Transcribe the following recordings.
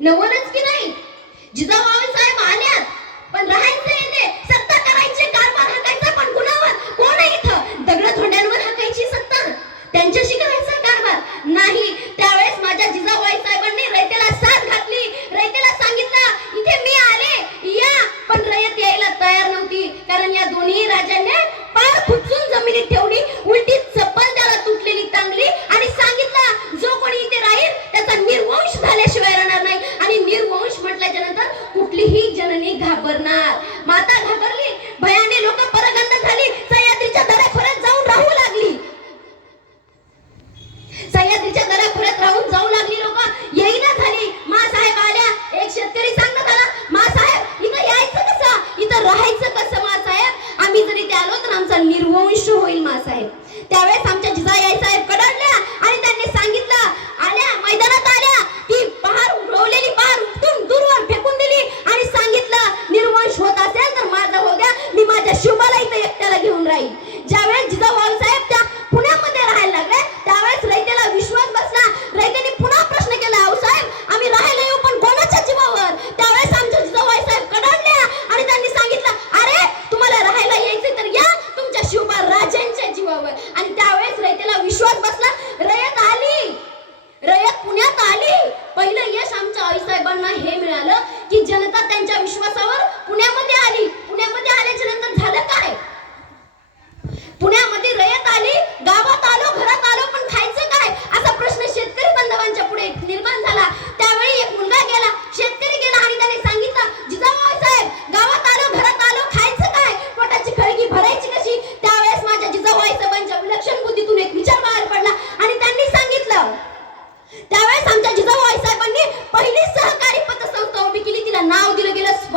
नवलच की नाही? जिजाबाई साहेब आल्यात पण राहायचं येते सत्ता करायची कारभार हाकायचा पण कुणावर? कोण इथं? दगड थोड्यांवर हाकायची सत्ता? त्यांच्याशी काय आमचा निर्वंश होईल मासा आहे त्यावेळेस आमच्या जिजा यायचा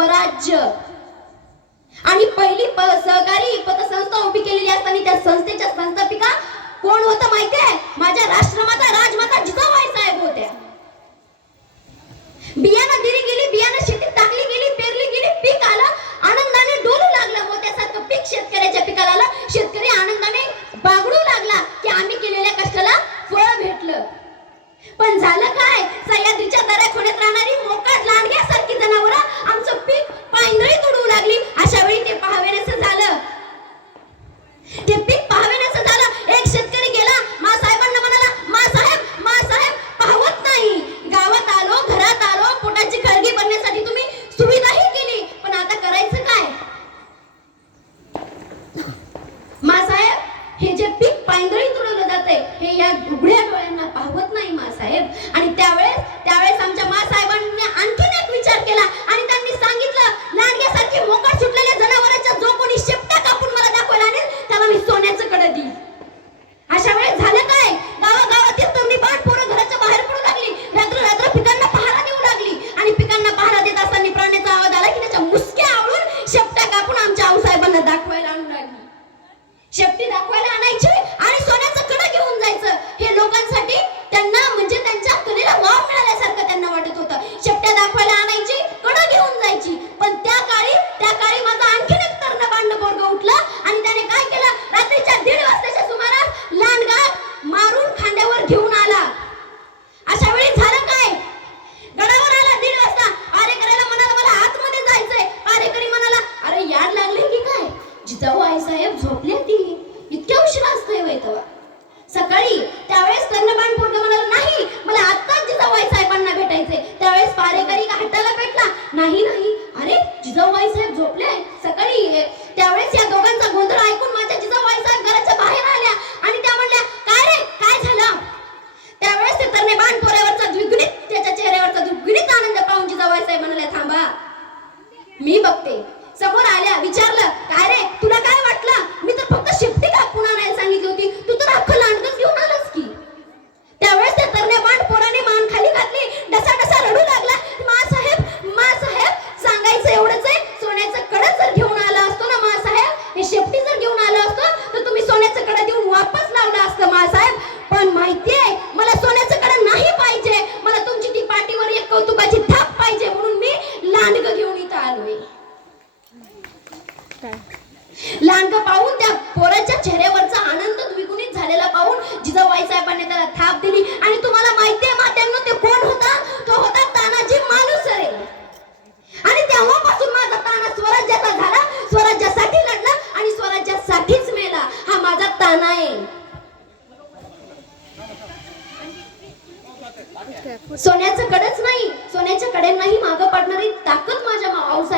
स्वराज्य. आणि पहिली सहकारी पतसंस्था उभी केलेली असताना त्या संस्थेच्या संस्थापिका कोण होत माहितीये? माझ्या राष्ट्रमाता राजमाता जिजाबाई साहेब होत्या बियाणं दिली गेली बियाणं शेतीत टाकली गेली पेरली गेली पीक आलं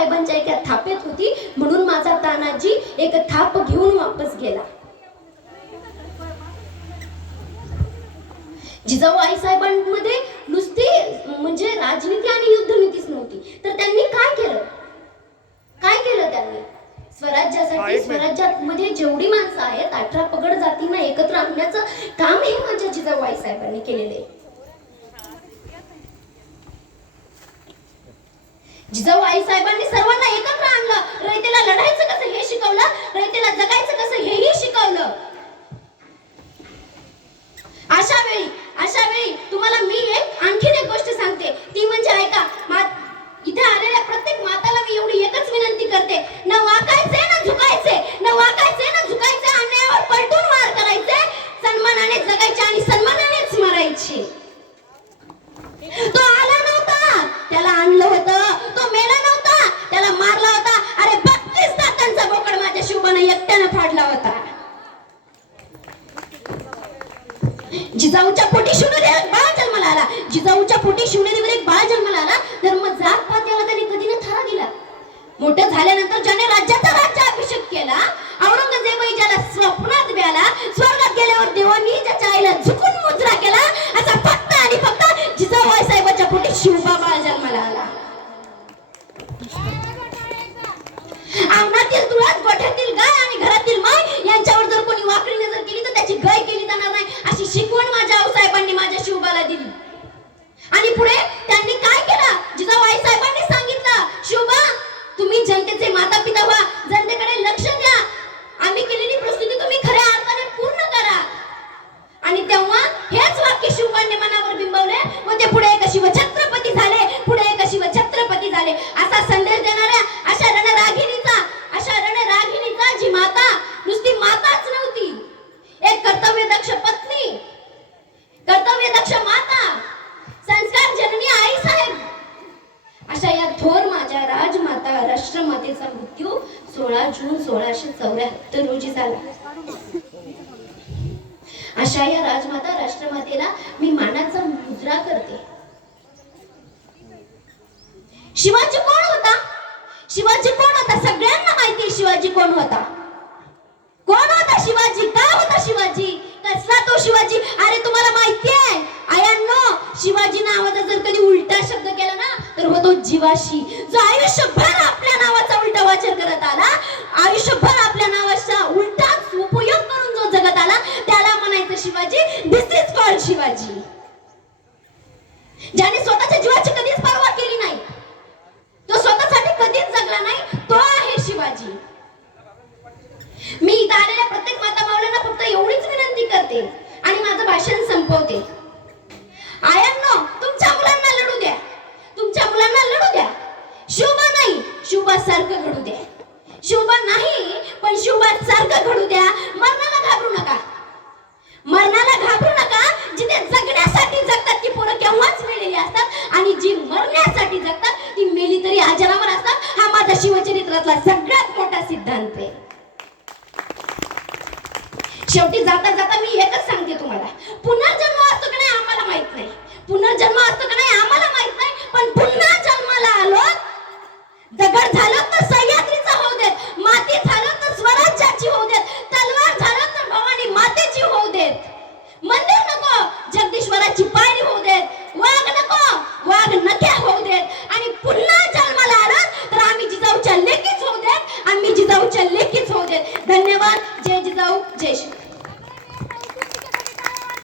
आऊसाहेबांच्या एका थापेत होती. म्हणून माझा तानाजी एक थाप घेऊन वापस गेला. जिजाऊ आईसाहेबांमध्ये नुसती म्हणजे राजनीती आणि युद्धनीतीच नव्हती. तर त्यांनी काय केलं? काय केलं त्यांनी? स्वराज्यासाठी स्वराज्यात मध्ये जेवढी माणसं आहेत अठरा पगड जातींना एकत्र आणण्याचं काम हे माझ्या जिजाऊ आईसाहेबांनी केलेलं आहे. जिजाऊ आई साहेबांनी सर्वांना एकत्र आणलं. रयतेला लढायचं कसं हे शिकवलं? रयतेला जगायचं कसं हेही शिकवलं अशा वेळी अशा वेळी तुम्हाला मी एक आणखीन एक गोष्ट सांगते ती म्हणजे ऐका मा- इथे आलेल्या प्रत्येक माताला मी एवढी एकच विनंती करते न वाकायचे न झुकायचे न वाकायचे न झुकायचे अन्यायावर पलटून वार करायचे सन्मानाने जगायचे आणि सन्मानानेच मरायचे तो आला नव्हता त्याला आणलं होतं तो मेला नव्हता त्याला मारला होता अरे बत्तीस दातांचा बोकड माझ्या शिवबानं एकट्यानं फाडला होता जिजाऊच्या पोटी शिवनेरीवर एक बाळ जन्माला आला जिजाऊच्या शिवनेरीवर एक बाळ जन्माला आला. धर्म जात पात याला त्यांनी कधी न दिला. मोठं झाल्यानंतर ज्याने राज्याचा राज्य अभिषेक केला औरंगजेबही ज्याला स्वप्नात व्याला स्वर्गात गेल्यावर देवांनी ज्याच्या आईला झुकून मुजरा केला असा फक्त आणि फक्त जिजाबाई साहेबाच्या पोटी शिवबा बाळ जन्माला आला. अंगणातील तुळस गोठ्यातील गाय आणि घरातील माय यांच्यावर जर कोणी वाकडी नजर केली तर त्याची गाय केली जाणार नाही अशी शिकवण माझ्या आऊसाहेबांनी माझ्या शिवबाला दिली. पुढे त्यांनी काय केलं? जिजाबाई साहेबांनी सांगितलं शिवबा तुम्ही जनतेचे माता पिता अशा या राजमाता राष्ट्रमातेला मी मानाचा मुजरा करते. शिवाजी कोण होता? शिवाजी कोण होता? सगळ्यांना माहिती शिवाजी कोण होता. कोण होता शिवाजी? का होता शिवाजी? कसला तो शिवाजी? अरे तुम्हाला माहिती आहे आयांनो शिवाजी नावाचा जर कधी उलटा शब्द केला ना तर होतो जीवाशी. जो आयुष्यभर आपल्या नावाचा उलटा वाचन करत आला आयुष्यभर आपल्या नावाचा उलटा शिवाजी. ज्याने स्वतःच्या जीवाची कधीच पर्वा केली नाही तो स्वतःसाठी कधीच जगला नाही तो आहे शिवाजी. मी इथं आलेल्या प्रत्येक माता मावळ्यांना फक्त एवढीच विनंती करते आणि माझं भाषण संपवते. आयांनो तुमच्या मुलांना लढू द्या. तुमच्या मुलांना लढू द्या. शिवबा नाही शिवबा सारखं घडू द्या. शिवबा नाही पण शिवबा सारखं घडू द्या. मरणाला घाबरू नका. मरणाला घाबरू नका. जिथे जगण्यासाठी जगतात ती पोरं केव्हाच मेलेली असतात. आणि जी मरण्यासाठी जगतात ती मेली तरी अजरामर असतात. हा माझा शिवचरित्रातला सगळ्यात मोठा सिद्धांत आहे. शेवटी जाता जाता मी एकच सांगते तुम्हाला. पुनर्जन्म असतो की नाही आम्हाला माहीत नाही. पुनर्जन्म असतो का नाही आम्हाला माहीत नाही. पण पुन्हा जन्माला आलो दगड झालं